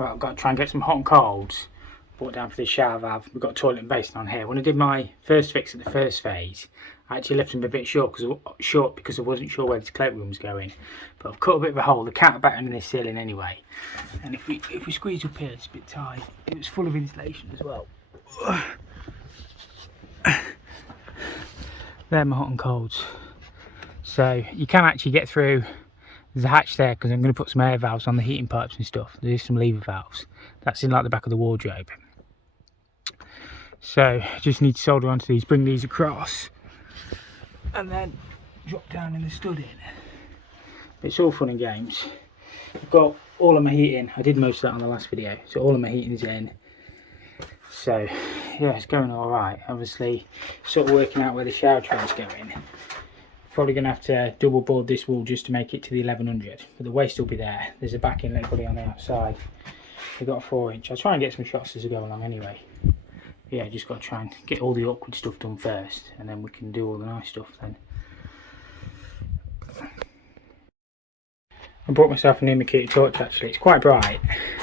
Right, I've got to try and get some hot and colds brought down for this shower valve. We've got a toilet and basin on here. When I did my first fix at the first phase, I actually left them a bit short because I wasn't sure where this cloakroom was going. But I've cut a bit of a hole. The cat back in this ceiling anyway. And if we squeeze up here, it's a bit tight. It was full of insulation as well. They're my hot and colds. So you can actually get through. There's a hatch there because I'm going to put some air valves on the heating pipes and stuff. There's some lever valves. That's in like the back of the wardrobe. So just need to solder onto these, bring these across, and then drop down in the stud in. But it's all fun and games. I've got all of my heating. I did most of that on the last video. So all of my heating is in. So yeah, it's going all right. Obviously, sort of working out where the shower train's going. Probably going to have to double board this wall just to make it to the 1100, but the waste will be there. There's a back inlet gully on the outside. We've got a 4-inch. I'll try and get some shots as I go along anyway. Yeah, just got to try and get all the awkward stuff done first, and then we can do all the nice stuff then. I brought myself a new Makita torch actually. It's quite bright.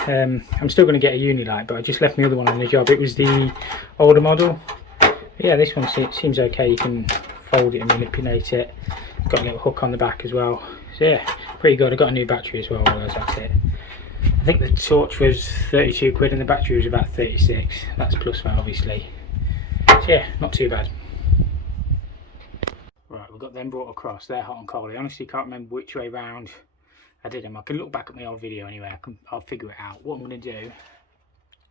I'm still going to get a uni light, but I just left my other one on the job. It was the older model. But yeah, this one seems okay. You can fold it and manipulate it. Got a little hook on the back as well. So yeah, pretty good. I got a new battery as well while I was at it. I think the torch was 32 quid and the battery was about 36. That's plus that obviously. So yeah, not too bad. Right, we've got them brought across. They're hot and cold. I honestly can't remember which way round I did them. I can look back at my old video anyway. I'll figure it out. What I'm going to do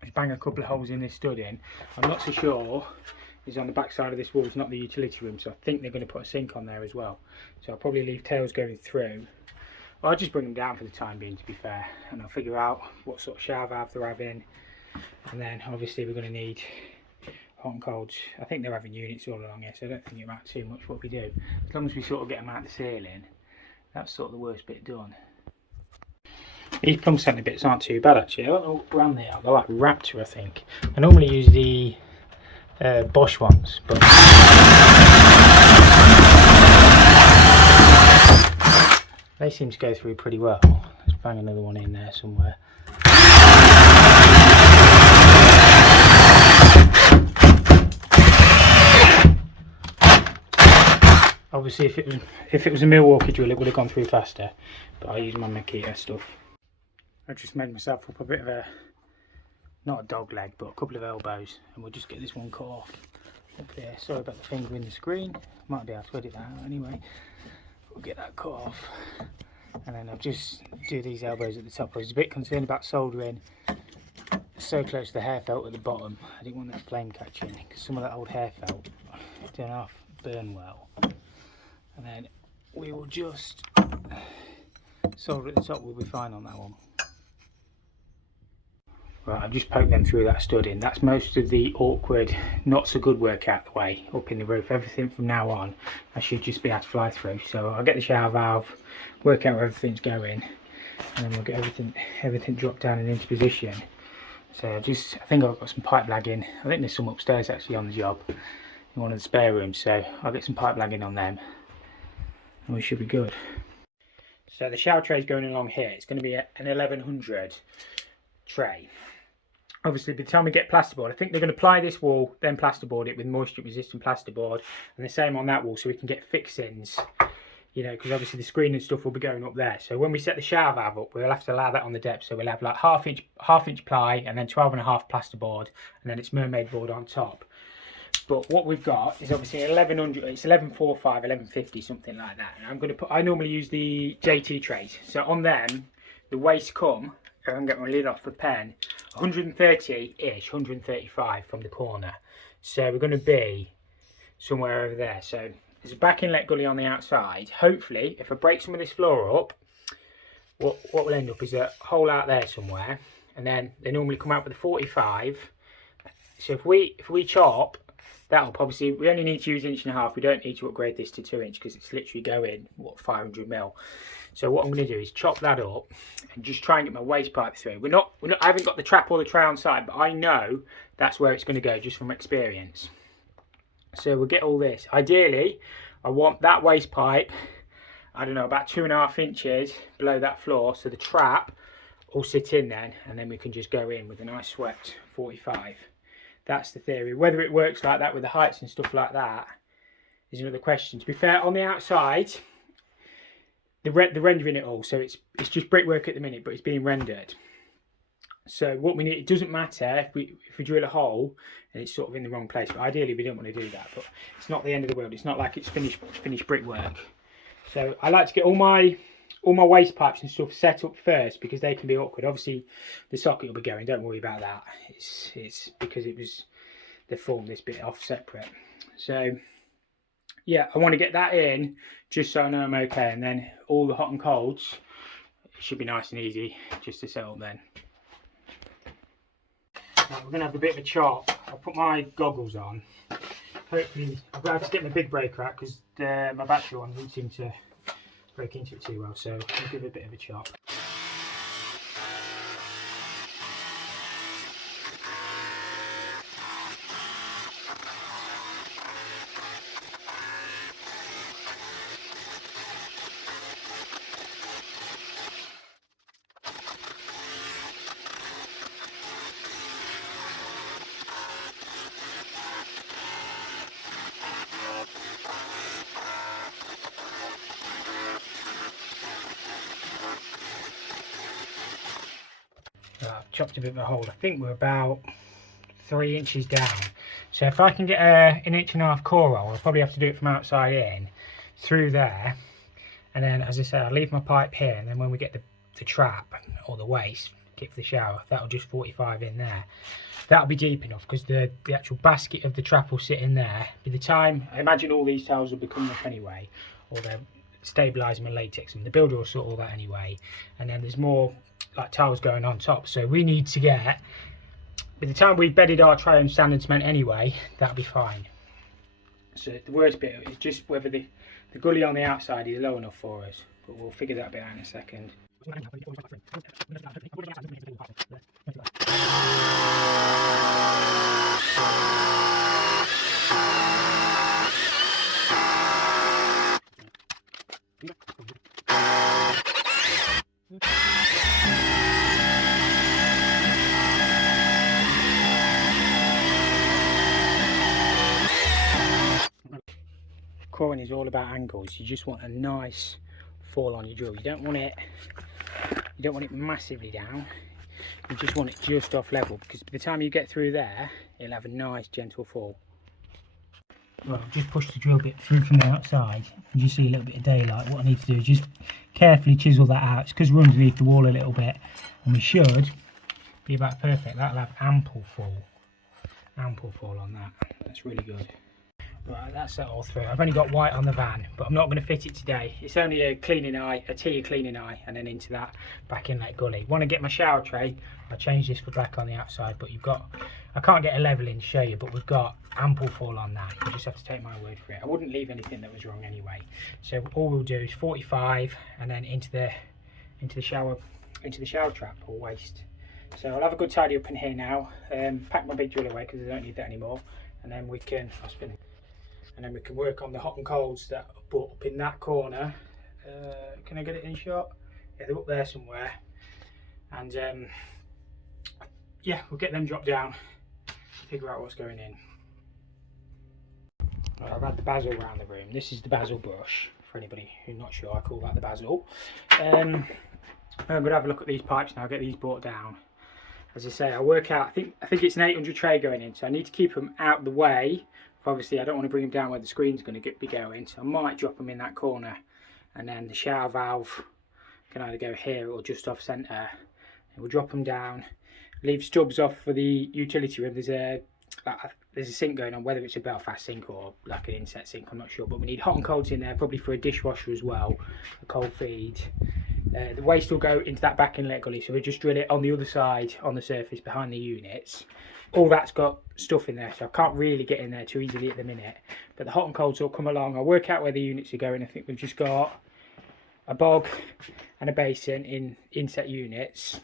is bang a couple of holes in this stud in. I'm not so sure. Is on the back side of this wall. It's not the utility room, so I think they're going to put a sink on there as well. So I'll probably leave tails going through. Well, I'll just bring them down for the time being, to be fair, and I'll figure out what sort of shower valve they're having. And then obviously we're going to need hot and colds. I think they're having units all along here, so I don't think it matters too much what we do. As long as we sort of get them out the ceiling, that's sort of the worst bit done. These plumb centre bits aren't too bad actually. I don't know what brand they are. They're like Raptor, I think. I normally use the Bosch ones, but they seem to go through pretty well. Let's bang another one in there somewhere. Obviously if it was a Milwaukee drill it would have gone through faster, but I use my Makita stuff. I just made myself up a bit of a, not a dog leg, but a couple of elbows, and we'll just get this one cut off up there. Sorry about the finger in the screen, might be able to edit that out anyway. We'll get that cut off, and then I'll just do these elbows at the top. I was a bit concerned about soldering so close to the hair felt at the bottom. I didn't want the flame catching, because some of that old hair felt don't know if burn well. And then we will just solder at the top, we'll be fine on that one. Right, I've just poked them through that stud in. That's most of the awkward, not so good work out the way, up in the roof. Everything from now on, I should just be able to fly through. So I'll get the shower valve, work out where everything's going, and then we'll get everything dropped down and into position. So I think I've got some pipe lagging. I think there's some upstairs actually on the job, in one of the spare rooms. So I'll get some pipe lagging on them, and we should be good. So the shower tray is going along here. It's going to be an 1100 tray. Obviously by the time we get plasterboard, I think they're going to ply this wall, then plasterboard it with moisture resistant plasterboard, and the same on that wall, so we can get fixings, you know, because obviously the screen and stuff will be going up there. So when we set the shower valve up, we'll have to allow that on the depth, so we'll have like half inch ply and then 12.5 plasterboard, and then it's mermaid board on top. But what we've got is obviously 1100, it's 1145, 1150, something like that. And I'm going to put, I normally use the JT trays, so on them the waste come, I can get my lid off the pen, 130-ish, 135 from the corner. So we're going to be somewhere over there. So there's a back inlet gully on the outside. Hopefully, if I break some of this floor up, what will end up is a hole out there somewhere. And then they normally come out with a 45. So if we chop that up, obviously we only need to use 1.5 inches. We don't need to upgrade this to 2 inch because it's literally going, what, 500 mil. So what I'm going to do is chop that up and just try and get my waste pipe through. I haven't got the trap or the tray on side, but I know that's where it's going to go just from experience. So we'll get all this. Ideally, I want that waste pipe, I don't know, about 2.5 inches below that floor, so the trap all sit in then, and then we can just go in with a nice swept 45. That's the theory. Whether it works like that with the heights and stuff like that is another question. To be fair, on the outside, they're rendering it all, so it's just brickwork at the minute, but it's being rendered. So what we need, it doesn't matter if we drill a hole and it's sort of in the wrong place, but ideally we don't want to do that, but it's not the end of the world. It's not like it's finished brickwork. So I like to get all my waste pipes and stuff set up first, because they can be awkward. Obviously the socket will be going, don't worry about that. It's because they formed this bit off separate. So yeah, I want to get that in just so I know I'm okay, and then all the hot and colds, it should be nice and easy just to set up then. Now we're going to have a bit of a chop. I'll put my goggles on. Hopefully, I've got to get my big breaker out because my battery one doesn't seem to break into it too well, so I'll give it a bit of a chop. I've chopped a bit of a hole. I think we're about 3 inches down. So if I can get an 1.5 inch core roll, I'll probably have to do it from outside in, through there. And then, as I say, I'll leave my pipe here, and then when we get the trap, or the waste, kit for the shower, that'll just 45 in there. That'll be deep enough, because the actual basket of the trap will sit in there. By the time, I imagine all these tiles will be coming up anyway, or they're stabilising and latex them. The builder will sort all that anyway. And then there's more like tiles going on top, so we need to get, by the time we've bedded our tray and sand and cement anyway, that'll be fine. So the worst bit is just whether the gully on the outside is low enough for us, but we'll figure that bit out in a second. Coring is all about angles. You just want a nice fall on your drill. You don't want it massively down. You just want it just off level, because by the time you get through there, it'll have a nice gentle fall. Well, I've just pushed the drill bit through from the outside. You just see a little bit of daylight. What I need to do is just carefully chisel that out. It's because we're underneath the wall a little bit, and we should be about perfect. That'll have ample fall on that. That's really good. Right, that's that all through. I've only got white on the van, but I'm not going to fit it today. It's only a cleaning eye, a tier cleaning eye, and then into that back inlet gully. Want to get my shower tray, I'll change this for black on the outside, but you've got, I can't get a level in to show you, but we've got ample fall on that. You just have to take my word for it. I wouldn't leave anything that was wrong anyway. So all we'll do is 45 and then into the shower trap or waste. So I'll have a good tidy up in here now. Pack my big drill away because I don't need that anymore, and then we can, I'll spin it. And then we can work on the hot and colds that are put up in that corner. Can I get it in shot? Yeah, they're up there somewhere. And yeah, we'll get them dropped down, figure out what's going in. Right, I've had the basil around the room. This is the basil bush. For anybody who's not sure, I call that the basil. I'm going to have a look at these pipes now, get these brought down. As I say, I work out, I think it's an 800 tray going in, so I need to keep them out of the way. Obviously I don't want to bring them down where the screen's going to be going, so I might drop them in that corner, and then the shower valve can either go here or just off centre, and we'll drop them down, leave stubs off for the utility room. There's a sink going on, whether it's a Belfast sink or like an inset sink, I'm not sure, but we need hot and colds in there, probably for a dishwasher as well, a cold feed. The waste will go into that back inlet gully, so we'll just drill it on the other side on the surface behind the units. All that's got stuff in there, so I can't really get in there too easily at the minute, but the hot and colds will come along. I'll work out where the units are going. I think we've just got a bog and a basin in inset units,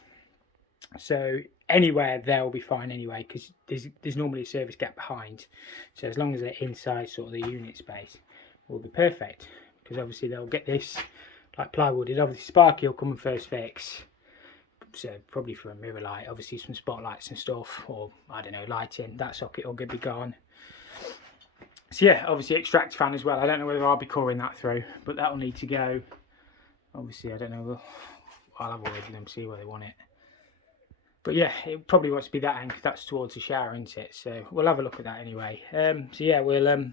so anywhere there will be fine anyway, because there's normally a service gap behind, so as long as they're inside sort of the unit space, will be perfect, because obviously they'll get this like plywood. Obviously Sparky will come and first fix, So probably for a mirror light, obviously some spotlights and stuff, or I don't know, lighting, that socket will be gone. So yeah, obviously extract fan as well. I don't know whether I'll be coring that through, but that will need to go. Obviously I don't know, I'll have a word with them, see where they want it. But yeah, it probably wants to be that end, because that's towards the shower, isn't it? So we'll have a look at that anyway. So yeah, we'll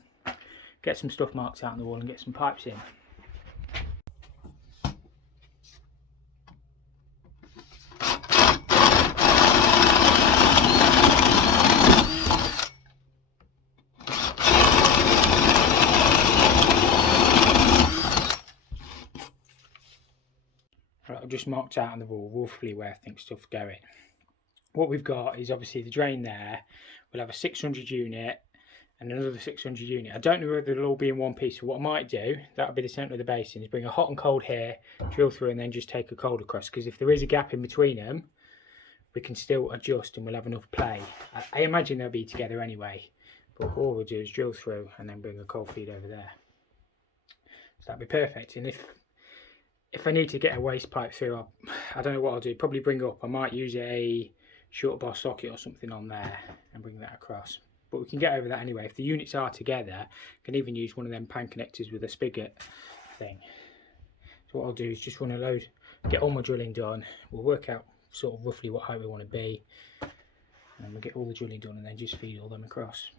get some stuff marked out on the wall and get some pipes in. Right, I've just marked out on the wall roughly where I think stuff's going. What we've got is obviously the drain there. We'll have a 600 unit and another 600 unit. I don't know whether they'll all be in one piece. So what I might do, that'll be the centre of the basin, is bring a hot and cold here, drill through, and then just take a cold across. Because if there is a gap in between them, we can still adjust and we'll have enough play. I imagine they'll be together anyway. But all we'll do is drill through and then bring a cold feed over there. So that'd be perfect. And if I need to get a waste pipe through, I don't know what I'll do. Probably bring up. I might use a short bar socket or something on there and bring that across. But we can get over that anyway. If the units are together, I can even use one of them pan connectors with a spigot thing. So what I'll do is just run a load, get all my drilling done. We'll work out sort of roughly what height we want to be, and then we'll get all the drilling done and then just feed all them across.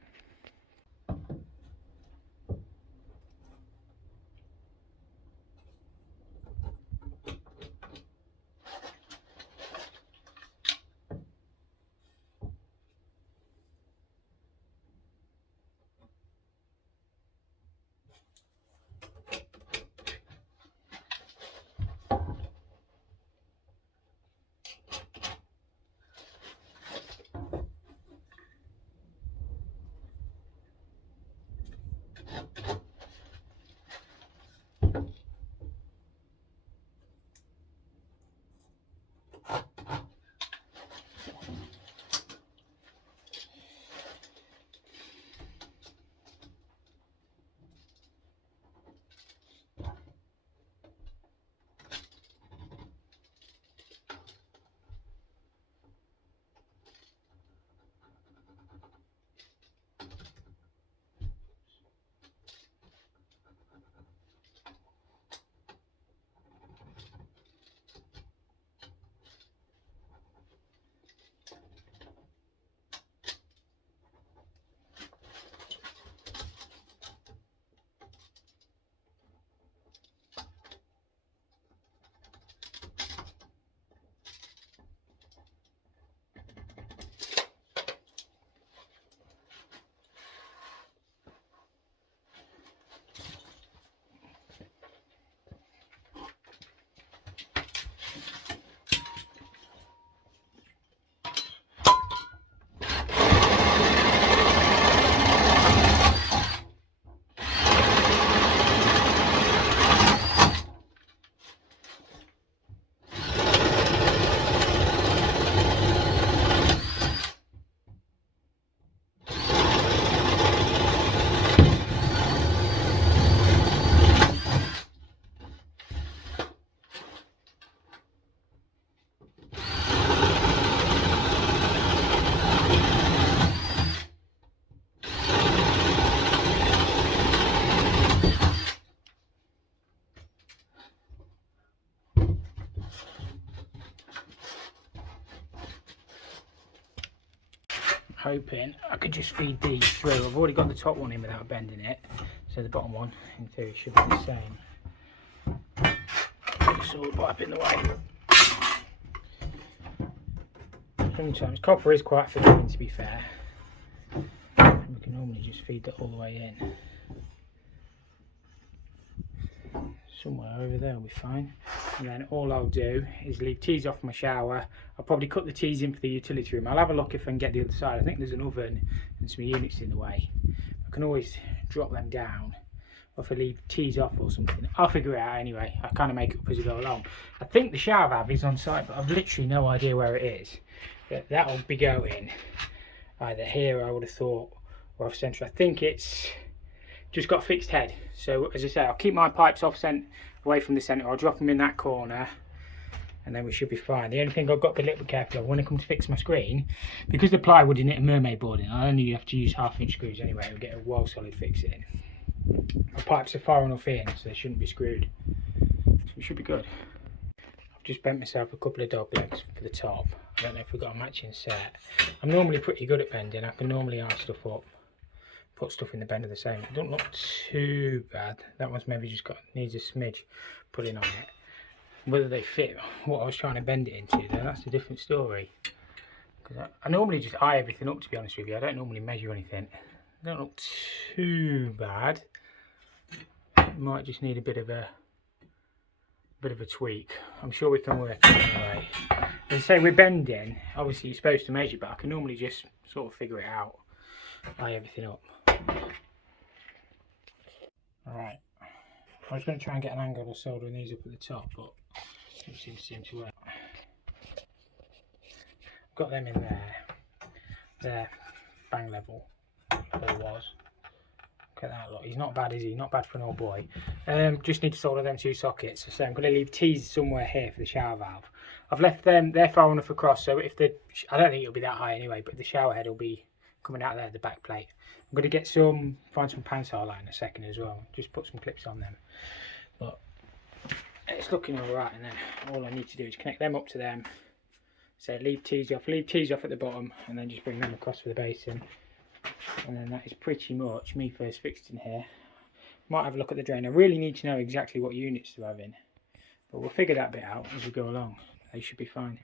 Hoping I could just feed these through. I've already got the top one in without bending it, so the bottom one in theory should be the same. Just all the pipe in the way. Sometimes copper is quite forgiving, to be fair. We can normally just feed that all the way in. Somewhere over there will be fine. And then all I'll do is leave tees off my shower. I'll probably cut the tees in for the utility room. I'll have a look if I can get the other side. I think there's an oven and some units in the way. I can always drop them down, or if I leave tees off or something. I'll figure it out anyway. I kind of make it up as I go along. I think the shower valve is on site, but I've literally no idea where it is. But that'll be going either here, I would have thought, or off centre. I think it's just got a fixed head. So as I say, I'll keep my pipes off away from the centre. I'll drop them in that corner, and then we should be fine. The only thing I've got to be a little bit careful of when I come to fix my screen, because the plywood in it and mermaid board in, I only have to use 1/2 inch screws anyway. We'll get a wall solid fix in. My pipes are far enough in, so they shouldn't be screwed. So it should be good. I've just bent myself a couple of dog legs for the top. I don't know if we've got a matching set. I'm normally pretty good at bending. I can normally iron stuff up, put stuff in the bend of the same. It don't look too bad. That one's maybe just needs a smidge putting on it. Whether they fit what I was trying to bend it into, though, that's a different story. Because I normally just eye everything up, to be honest with you. I don't normally measure anything. They don't look too bad. Might just need a bit of a tweak. I'm sure we can work it anyway. As I say, we're bending. Obviously, you're supposed to measure, but I can normally just sort of figure it out. Eye everything up. Alright. I was going to try and get an angle of soldering these up at the top, but it seems to work. I've got them in there. They're bang level. Or was. Look at that, look. He's not bad, is he? Not bad for an old boy. Just need to solder them 2 sockets. So I'm going to leave T's somewhere here for the shower valve. I've left them, they're far enough across, so if the, I don't think it'll be that high anyway, but the shower head will be coming out there, the back plate. I'm going to get find some pansar light in a second as well. Just put some clips on them. But it's looking alright, and then all I need to do is connect them up to them. So leave T's off at the bottom, and then just bring them across for the basin. And then that is pretty much me first fixed in here. Might have a look at the drain. I really need to know exactly what units to have in, but we'll figure that bit out as we go along. They should be fine.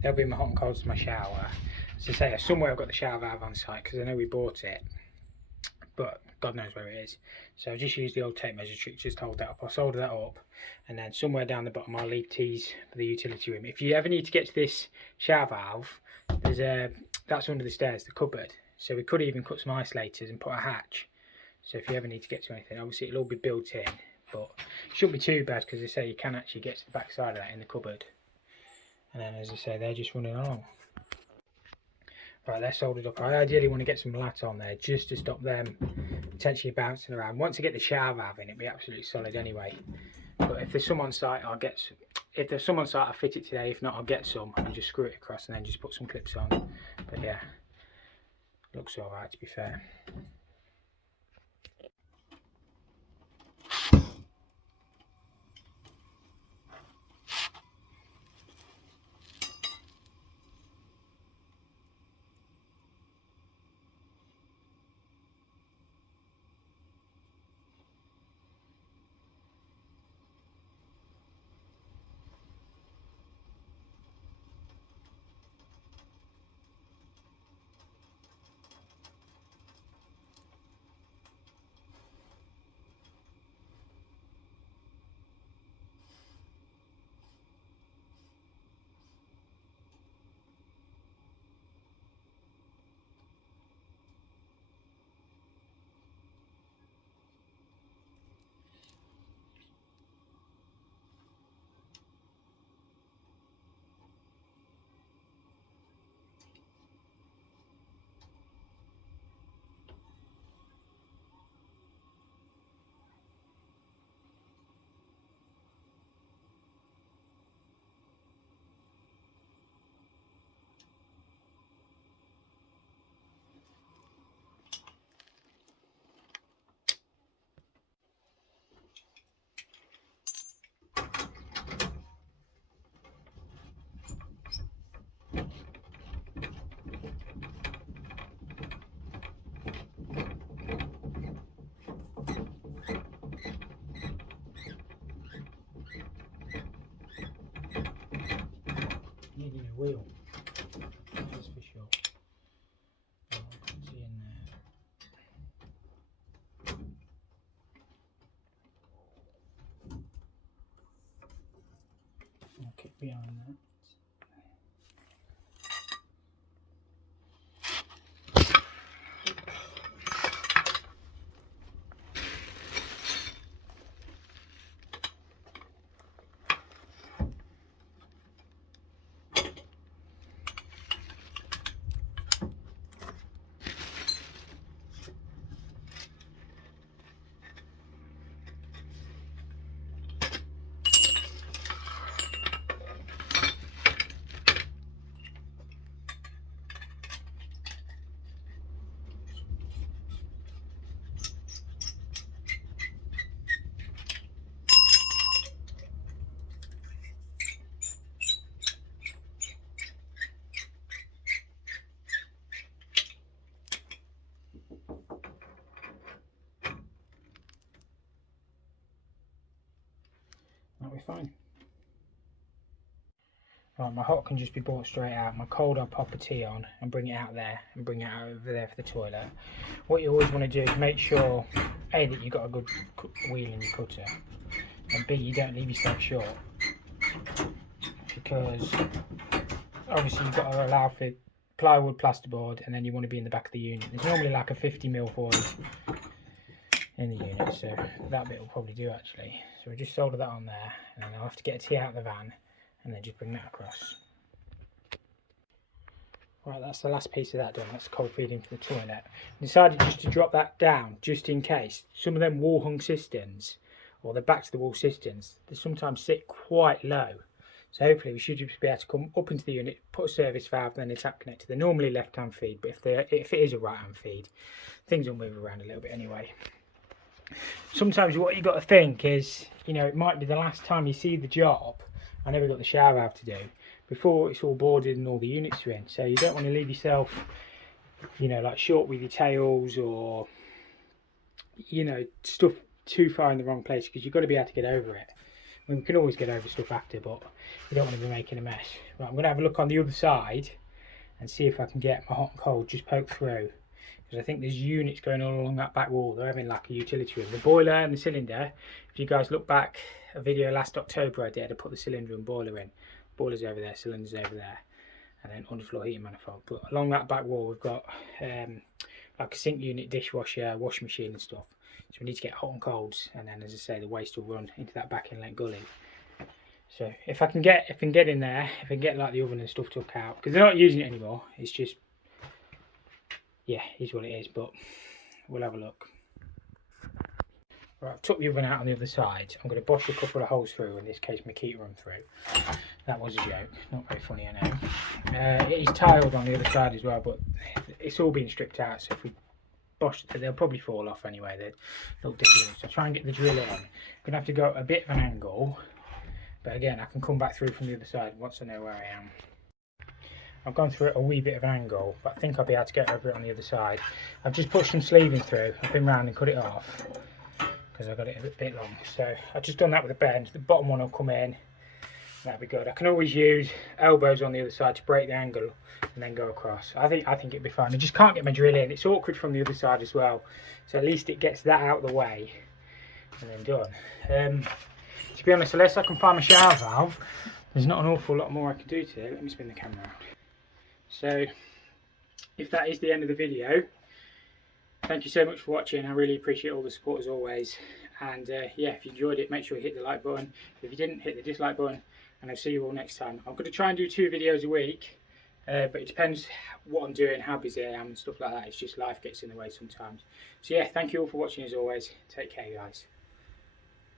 There'll be my hot and colds to my shower. As I say, somewhere I've got the shower valve on site because I know we bought it, but God knows where it is. So I'll just use the old tape measure trick, just hold that up. I'll solder that up, and then somewhere down the bottom I'll leave T's for the utility room. If you ever need to get to this shower valve, there's that's under the stairs, the cupboard. So we could even cut some isolators and put a hatch. So if you ever need to get to anything, obviously it'll all be built in, but it shouldn't be too bad because they say you can actually get to the back side of that in the cupboard. And then, as I say, they're just running along. Right, they're soldered up. I ideally want to get some lat on there just to stop them potentially bouncing around. Once I get the shower valve in, it'll be absolutely solid anyway. But if there's some on site, I'll get some. If there's some on site, I'll fit it today. If not, I'll get some and just screw it across and then just put some clips on. But yeah, looks alright, to be fair. Needing a wheel, that's for sure. Oh, I can see in there. I'll keep behind that. fine. Right, my hot can just be brought straight out. My cold I'll pop a tea on and bring it out there and bring it out over there for the toilet. What you always want to do is make sure A, that you've got a good wheel in your cutter, and B, you don't leave yourself short, because obviously you've got to allow for plywood, plasterboard, and then you want to be in the back of the unit. There's normally like a 50mm void in the unit, so that bit will probably do actually. So we just solder that on there, and then I'll have to get a tea out of the van and then just bring that across. Right, that's the last piece of that done. That's cold feed into the toilet. I decided just to drop that down just in case. Some of them wall hung cisterns, or the back to the wall cisterns, they sometimes sit quite low. So hopefully we should just be able to come up into the unit, put a service valve, then a tap connector. They're normally left hand feed, but if it is a right hand feed, things will move around a little bit anyway. Sometimes what you got to think is, you know, it might be the last time you see the job. I never got the shower valve to do before it's all boarded and all the units are in, so you don't want to leave yourself, you know, like short with your tails, or, you know, stuff too far in the wrong place, because you've got to be able to get over it. I mean, we can always get over stuff after, but you don't want to be making a mess. Right, I'm going to have a look on the other side and see if I can get my hot and cold just poke through, because I think there's units going all along that back wall. They're having like a utility room. The boiler and the cylinder, if you guys look back a video last October I did, I put the cylinder and boiler in. Boiler's over there, cylinder's over there, and then underfloor heating manifold. But along that back wall we've got like a sink unit, dishwasher, washing machine and stuff. So we need to get hot and colds, and then as I say, the waste will run into that back inlet gully. So if I can get in there, if I can get like the oven and stuff took out, because they're not using it anymore, it's just, yeah, it's what it is, but we'll have a look. Right, I've took the oven out on the other side. I'm going to bosh a couple of holes through, in this case Makita run through. That was a joke, not very funny I know. It is tiled on the other side as well, but it's all been stripped out, so if we bosh it, they'll probably fall off anyway. They look different. So try and get the drill in. I'm going to have to go at a bit of an angle, but again I can come back through from the other side once I know where I am. I've gone through it a wee bit of an angle, but I think I'll be able to get over it on the other side. I've just pushed some sleeving through. I've been round and cut it off because I got it a bit long. So I've just done that with a bend. The bottom one will come in. That'll be good. I can always use elbows on the other side to break the angle and then go across. I think it'll be fine. I just can't get my drill in. It's awkward from the other side as well. So at least it gets that out of the way and then done. To be honest, unless I can find my shower valve, there's not an awful lot more I can do to it. Let me spin the camera around. So if that is the end of the video, thank you so much for watching. I really appreciate all the support as always. And yeah, if you enjoyed it, make sure you hit the like button. If you didn't, hit the dislike button. And I'll see you all next time. I'm going to try and do 2 videos a week, but it depends what I'm doing, how busy I am and stuff like that. It's just life gets in the way sometimes. So yeah, thank you all for watching as always. Take care guys.